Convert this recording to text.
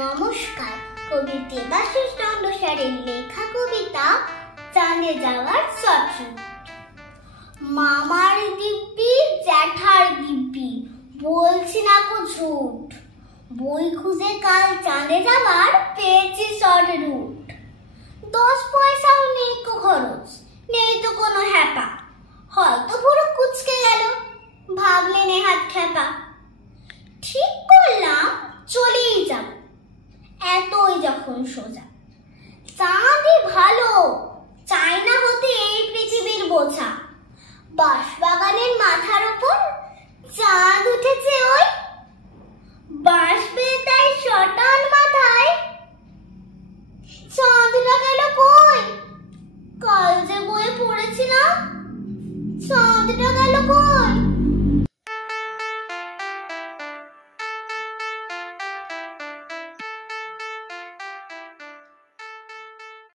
নমস্কার, কবি দেবাশিস চন্দ্র সেনের লেখা কবিতা চাঁদে যাওয়ার চট্ট। মামার দিব্যি জ্যাঠার দিব্যি, বলছি না কো ঝুট, বই খুঁজে কাল চাঁদে যাবার পেয়েছি শর্ট রুট। 10 পয়সাও নেই কো খরচ, নেই তো কোনো হ্যাপা, হয়তো পুরো কুচকে গেল, ভাবলেন এ হাত খ্যাপা। ঠিক করলাম চলেই যাব, এতই যখন সোজা। চাঁদই ভালো, চাই না হতে এই পৃথিবীর বোঝা। বাঁশবাগানের মাথার উপর চাঁদ উঠেছে ওই, বাঁশবে তাই শটান মাথায়। চাঁদটা গেল কই, কাল যে বইয়ে পড়েছিলাম, চাঁদটা